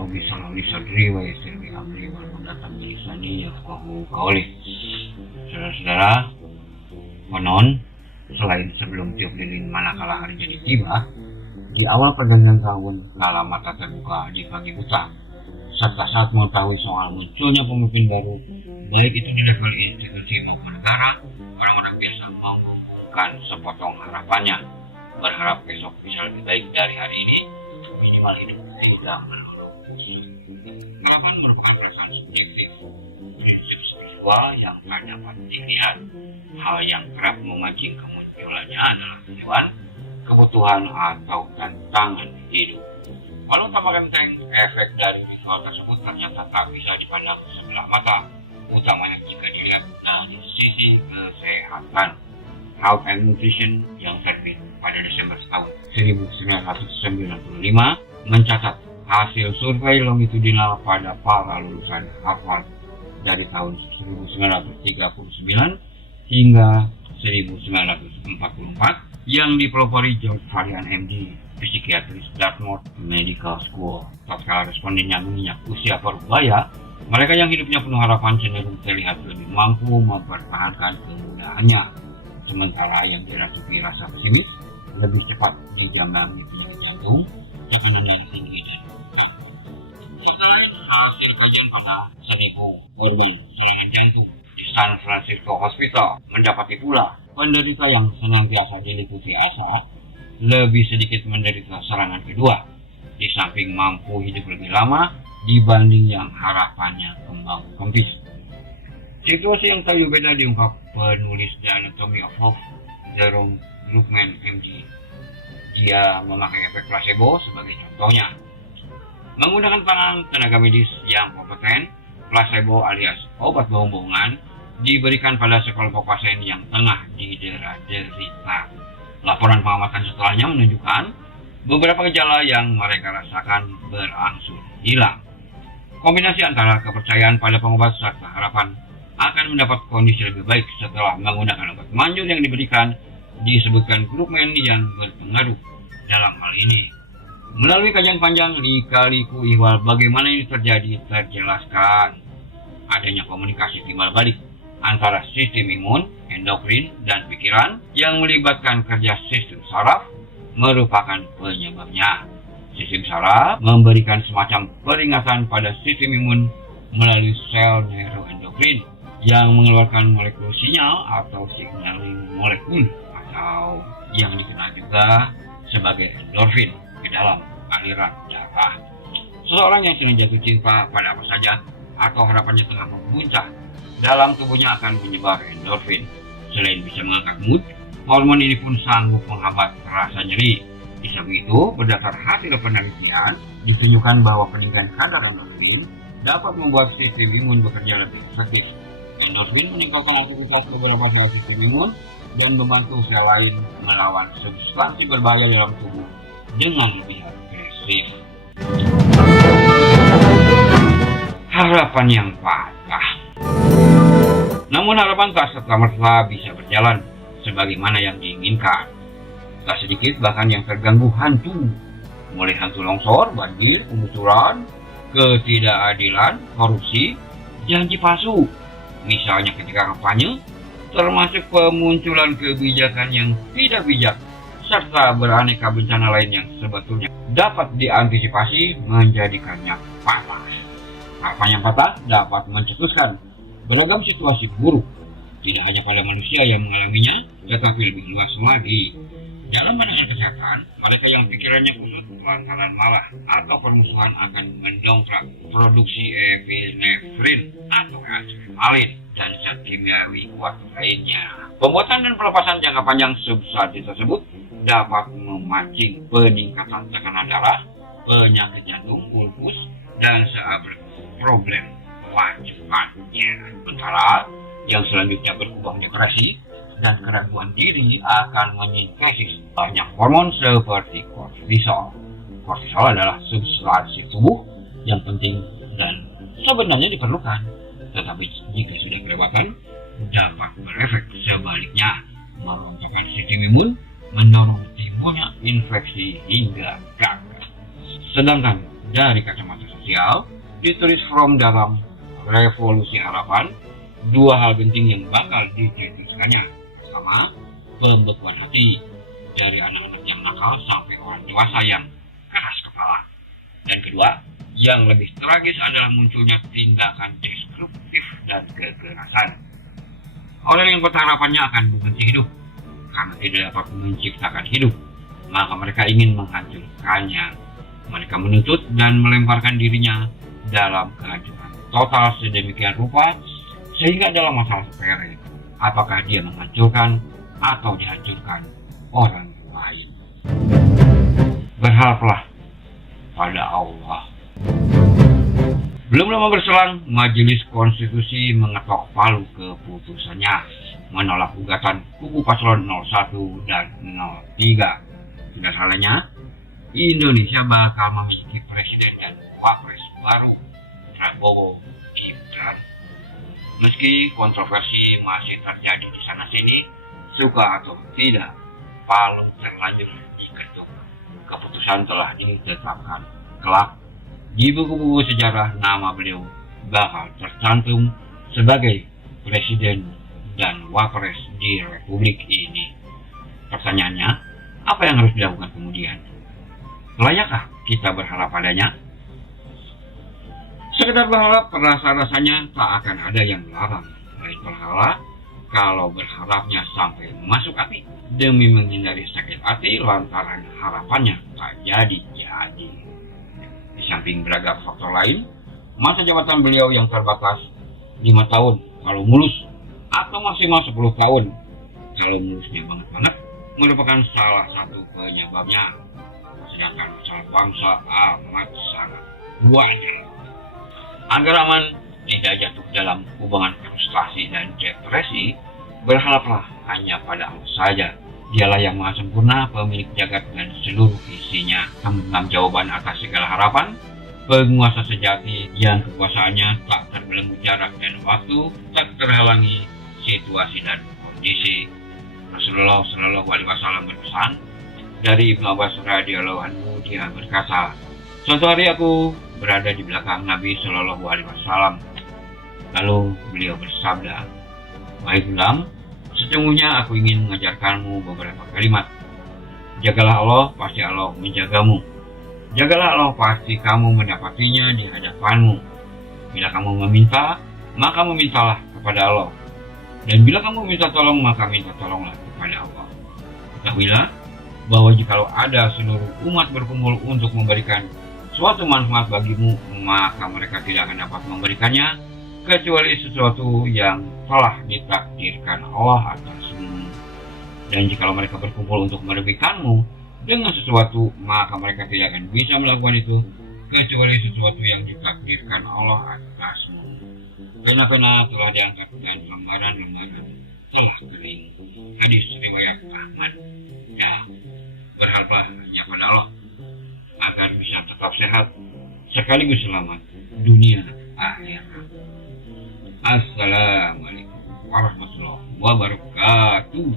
Robi selalu disadari wa yasirwi amri wal mendatang lisani yafqahu qawli. Saudara-saudara, konon selain sebelum tiup lilin manakala hari jadi tiba, di awal pergantian tahun kala mata terbuka di pagi buta, serta saat mengetahui soal munculnya pemimpin baru, baik itu di level institusi maupun negara, orang-orang biasa membuka sepotong harapannya, berharap besok bisa lebih baik dari hari ini, minimal hidup tidak melulu. Harapan merupakan perasaan subjektif, prinsip spiritual yang tak dapat dilihat. Hal yang kerap memancing kemunculannya adalah tujuan, kebutuhan atau tantangan hidup. Walau tak genteng, efek dari ritual tersebut ternyata tak bisa dipandang sebelah mata, utamanya jika dilihat dari sisi kesehatan. Health and Nutrition yang terbit pada Desember tahun 1995 mencatat hasil survei longitudinal pada para lulusan Harvard dari tahun 1939 hingga 1944 yang dipelopori George Varian MD, psikiatris Dartmouth Medical School. Tatkala respondennya menginjak usia parubaya, mereka yang hidupnya penuh harapan cenderung terlihat lebih mampu mempertahankan kemudahannya. Sementara yang dirasuki rasa pesimis lebih cepat dijambangi penyakit jantung, tekanan darah tinggi dan jantung. Selain hasil kajian pada 1.000 korban serangan jantung di San Francisco Hospital mendapati pula penderita yang senantiasa diliputi asa lebih sedikit menderita serangan kedua, di samping mampu hidup lebih lama dibanding yang harapannya kembang kempis. Situasi yang tak jauh beda diungkap penulis The Anatomy of Hope, Jerome Bruckman MD. Dia memakai efek placebo sebagai contohnya. Menggunakan tangan tenaga medis yang kompeten, placebo alias obat bohong-bohongan diberikan pada sekelompok pasien yang tengah didera-derita. Laporan pengamatan setelahnya menunjukkan beberapa gejala yang mereka rasakan berangsur hilang. Kombinasi antara kepercayaan pada pengobat serta harapan akan mendapat kondisi lebih baik setelah menggunakan obat manjur yang diberikan, disebutkan Bruckman yang berpengaruh dalam hal ini. Melalui kajian panjang lika-liku ihwal bagaimana ini terjadi, terjelaskan adanya komunikasi timbal balik antara sistem imun, endokrin, dan pikiran yang melibatkan kerja sistem saraf merupakan penyebabnya. Sistem saraf memberikan semacam peringatan pada sistem imun melalui sel neuroendokrin yang mengeluarkan molekul sinyal atau signaling molekul atau yang dikenal juga sebagai endorfin ke dalam aliran darah. Seseorang yang sedang jatuh cinta pada apa saja atau harapannya tengah membuncah, dalam tubuhnya akan menyebar endorfin. Selain bisa mengangkat mood, hormon ini pun sanggup menghambat rasa nyeri. Di samping itu, berdasar hasil penelitian, ditunjukkan bahwa peningkatan kadar endorfin dapat membuat sistem imun bekerja lebih efektif. Endorfin meningkatkan aktivitas beberapa sel sistem imun dan membantu sel lain melawan substansi berbahaya dalam tubuh dengan lebih agresif. Harapan yang patah. Namun harapan tak serta-merta bisa berjalan sebagaimana yang diinginkan. Tak sedikit bahkan yang terganggu hantu, mulai hantu longsor, banjir, pengucuran, ketidakadilan, korupsi, janji palsu. Misalnya ketika kampanye, termasuk pemunculan kebijakan yang tidak bijak, serta beraneka bencana lain yang sebetulnya dapat diantisipasi menjadikannya patah. Harapan yang patah dapat mencetuskan beragam situasi buruk, tidak hanya pada manusia yang mengalaminya, tetapi lebih luas lagi. Dalam pandangan kesehatan, mereka yang pikirannya kusut lantaran malah atau permusuhan akan mendongkrak produksi epinefrin atau adrenalin dan zat kimiawi kuat lainnya. Pembuatan dan pelepasan jangka panjang substansi tersebut dapat memancing peningkatan tekanan darah, penyakit jantung, lupus, dan seabrik problem lanjutannya. Sementara yang selanjutnya berubah depresi dan keraguan diri akan menyintesis banyak hormon seperti kortisol. Kortisol adalah substansi tubuh yang penting dan sebenarnya diperlukan, tetapi jika sudah kelewatan dapat berefek sebaliknya, merontokkan sistem imun, mendorong timbulnya infeksi hingga kanker. Sedangkan dari kacamata sosial ditulis from dalam Revolusi Harapan. Dua hal penting yang bakal diteluskannya. Pertama, pembekuan hati dari anak-anak yang nakal sampai orang dewasa yang keras kepala. Dan kedua, yang lebih tragis adalah munculnya tindakan destruktif dan kekerasan. Orang yang kota harapannya akan berhenti hidup karena tidak dapat menciptakan hidup, maka mereka ingin menghancurkannya. Mereka menuntut dan melemparkan dirinya dalam kehancuran total sedemikian rupa sehingga dalam masalah sepele, apakah dia menghancurkan atau dihancurkan orang lain. Berharaplah pada Allah. Belum lama berselang, Majelis Konstitusi mengetok palu keputusannya menolak gugatan kubu paslon 01 dan 03. Tidak salahnya, Indonesia bakal memiliki presiden dan wapres baru, Prabowo Gibran. Meski kontroversi masih terjadi di sana-sini, suka atau tidak, palu terlanjur diketuk. Keputusan telah ditetapkan. Kelak, di buku-buku sejarah nama beliau bakal tercantum sebagai presiden dan wapres di Republik ini. Pertanyaannya, apa yang harus dilakukan kemudian? Layakkah kita berharap padanya? Sekedar berharap rasa-rasanya tak akan ada yang melarang. Lain berharap kalau berharapnya sampai masuk hati demi menghindari sakit hati lantaran harapannya tak jadi-jadi. Di samping beragam faktor lain, masa jabatan beliau yang terbatas 5 tahun kalau mulus atau maksimal 10 tahun kalau mulusnya banget-banget merupakan salah satu penyebabnya. Sedangkan masalah bangsa amat sangat banyak. Agar aman tidak jatuh dalam hubungan frustasi dan depresi, berharaplah hanya pada Allah saja. Dialah yang maha sempurna, pemilik jagat dan seluruh isinya. Tentang jawaban atas segala harapan, penguasa sejati yang kekuasaannya tak terbelenggu jarak dan waktu, tak terhalangi situasi dan kondisi. Rasulullah Shallallahu Alaihi Wasallam berpesan, dari Ibnu Abbas radhiyallahu anhu, dia berkata, suatu hari aku berada di belakang Nabi Shallallahu Alaihi Wasallam. Lalu beliau bersabda, "Wahai gulam, sesungguhnya aku ingin mengajarkanmu beberapa kalimat. Jagalah Allah, pasti Allah menjagamu. Jagalah Allah, pasti kamu mendapatinya di hadapanmu. Bila kamu meminta, maka memintalah kepada Allah. Dan bila kamu minta tolong, maka minta tolonglah kepada Allah. Ketahuilah bahwa jikalau ada seluruh umat berkumpul untuk memberikan suatu manfaat bagimu, maka mereka tidak akan dapat memberikannya kecuali sesuatu yang telah ditakdirkan Allah atasmu. Dan jikalau mereka berkumpul untuk merugikanmu dengan sesuatu, maka mereka tidak akan bisa melakukan itu kecuali sesuatu yang ditakdirkan Allah atasmu. Pena-pena telah diangkat dan lembaran-lembaran telah kering. Hadis riwayat Ahmad. Ya, berharaplah hanya pada Allah agar bisa tetap sehat sekaligus selamat dunia akhirat. Assalamualaikum warahmatullahi wabarakatuh.